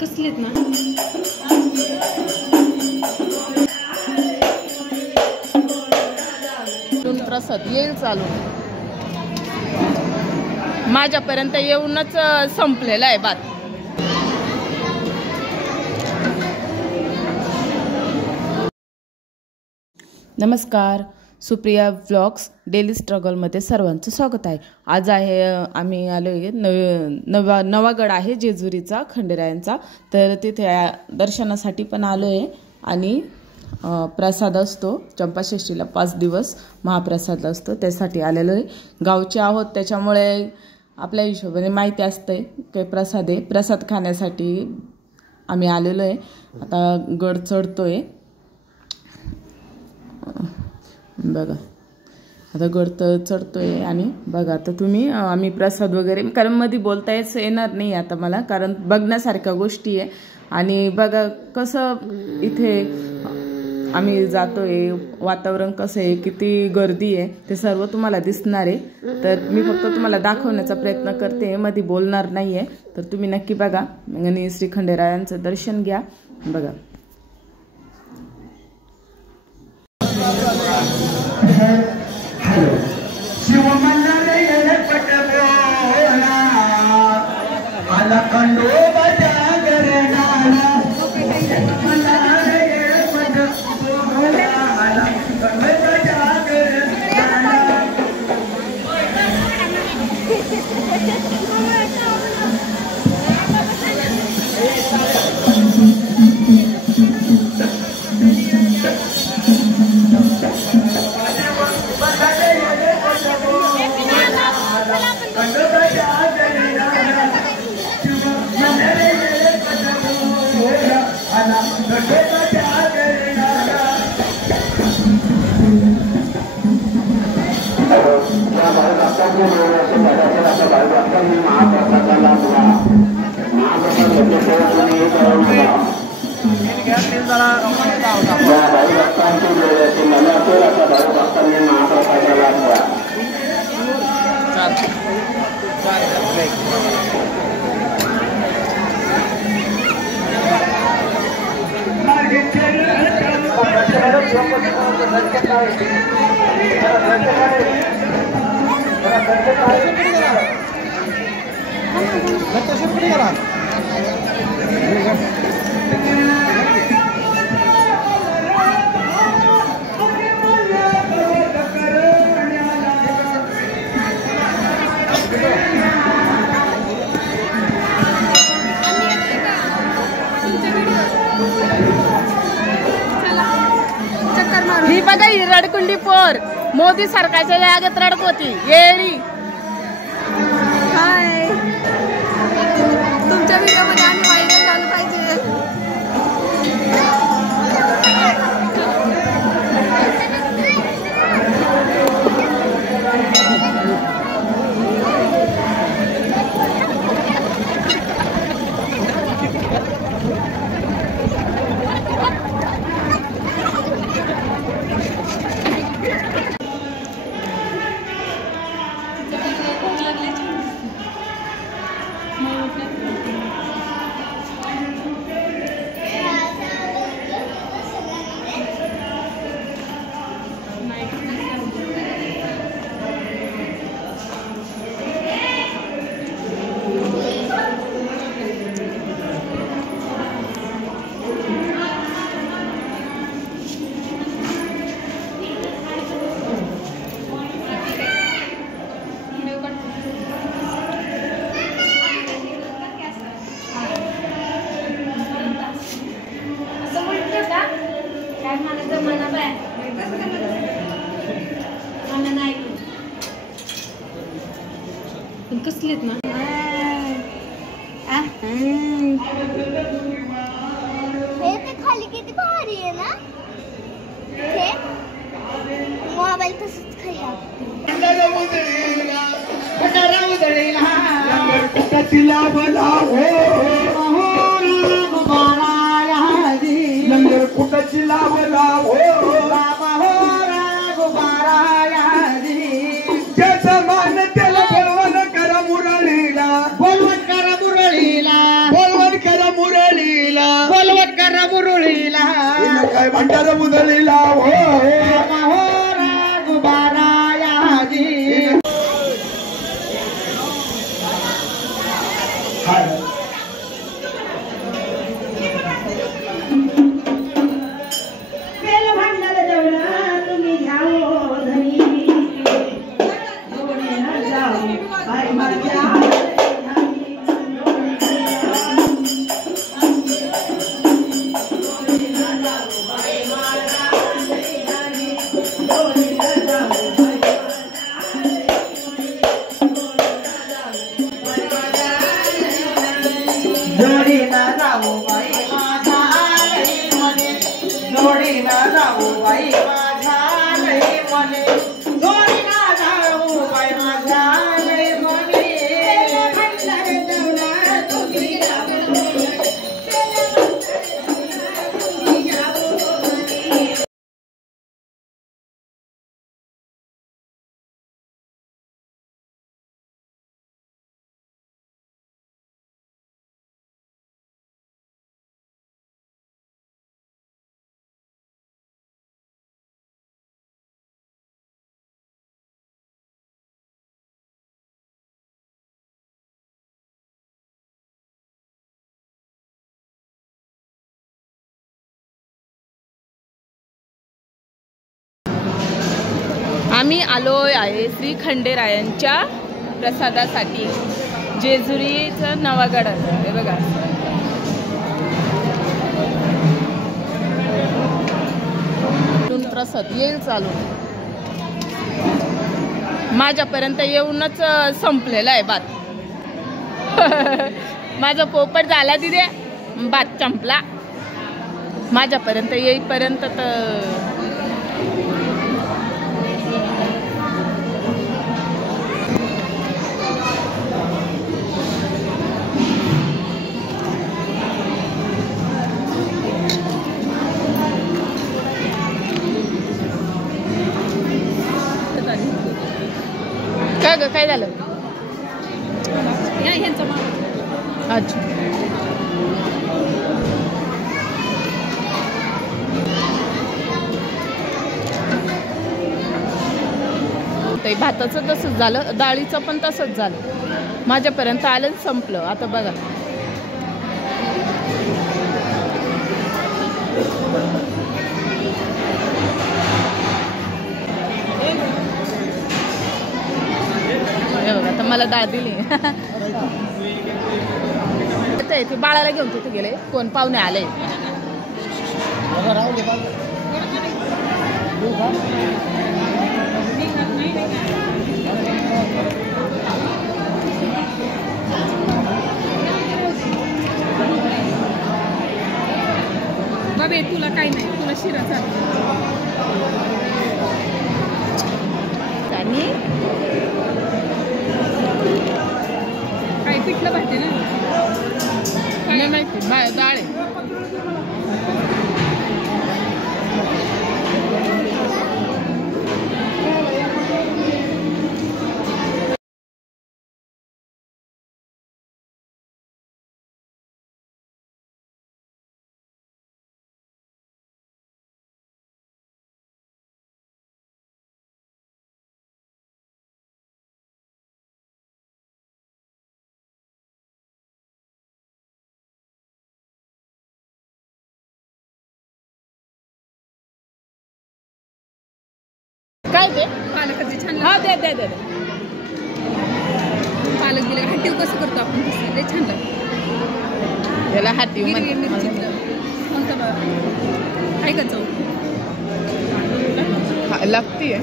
कसलेत ना प्रसाद येईल चालू माझ्यापर्यंत येऊनच संपलेला आहे बात. नमस्कार, सुप्रिया व्लॉग्स डेली स्ट्रगलमध्ये सर्वांचं स्वागत आहे. आज आहे आम्ही आलो आहे नवागड आहे जेजुरीचा खंडेरायांचा, तर तिथे दर्शनासाठी पण आलो आहे आणि प्रसाद असतो चंपाषष्ठीला 5 दिवस महाप्रसाद असतो त्यासाठी आलेलो आहे. गावचे आहोत त्याच्यामुळे आपल्या हिशोबाने माहिती असते की प्रसाद आहे, प्रसाद खाण्यासाठी आम्ही आलेलो आहे. आता गड चढतोय बघा, आता गड चढतोय आणि बघा आता तुम्ही आम्ही प्रसाद वगैरे कारण मध्ये बोलता येणार नाही आता मला, कारण बघण्यासारख्या गोष्टी आहे. आणि बघा कसं इथे आम्ही जातोय, वातावरण कसं आहे, किती गर्दी आहे ते सर्व तुम्हाला दिसणार आहे. तर मी फक्त तुम्हाला दाखवण्याचा प्रयत्न करते, मध्ये बोलणार नाही आहे. तर तुम्ही नक्की बघा आणि श्री खंडेरायांचं दर्शन घ्या. बघा ही बघा ही रडकुंडी पोर मोदी सरकारच्या जागेत रडक होती येळी. हाय, तुमच्या व्हिडिओमध्ये आम्ही व्हायरल झालो पाहिजे. कसलेत ना हे ते खाली किती भारी आहे ना, हे मोबाईल तसंच खाली बोलवण करा मुरळीला अंडर मुदळीला हो महोरा गुबारा याजी बेल भांडल जेवढा तुम्ही घ्यावो धनी जोडे न जाऊ बाई माझ्या जोडी ना जाऊ बाई माझा लई मने जोडी ना जाऊ बाई माझा लई मने जोडी ना जाऊ बाई माझा लई मने भांडल जेवढा तुम्ही आम्ही आलोय आहे श्री खंडेरायांच्या प्रसादासाठी जेजुरीचं नवागड हे बघा. प्रसाद येईल चालू माझ्यापर्यंत येऊनच संपलेला आहे बात. माझा पोपट झाला तिथे बात संपला माझ्यापर्यंत येईपर्यंत तर काय झालं. अच्छा ते भाताचं तसंच झालं डाळीचं पण तसंच झालं माझ्यापर्यंत आलं संपलं. आता बघा आता मला डाळ दिली. ते बाळाला घेऊन तिथे गेले कोण पाहुणे आले. बाबे तुला काही नाही तुला शिरा चालू काही पिठलं पाहिजे ना नाही माहिती डाळ आहे. काय ते पालकाचे छान हा दे दे दे पालक दिलं हाटीव कसं करतो आपण तसं लय छान लागतं. त्याला हाती हिरवी मिरचीतलं कोणतं आहे का चव लागतीये.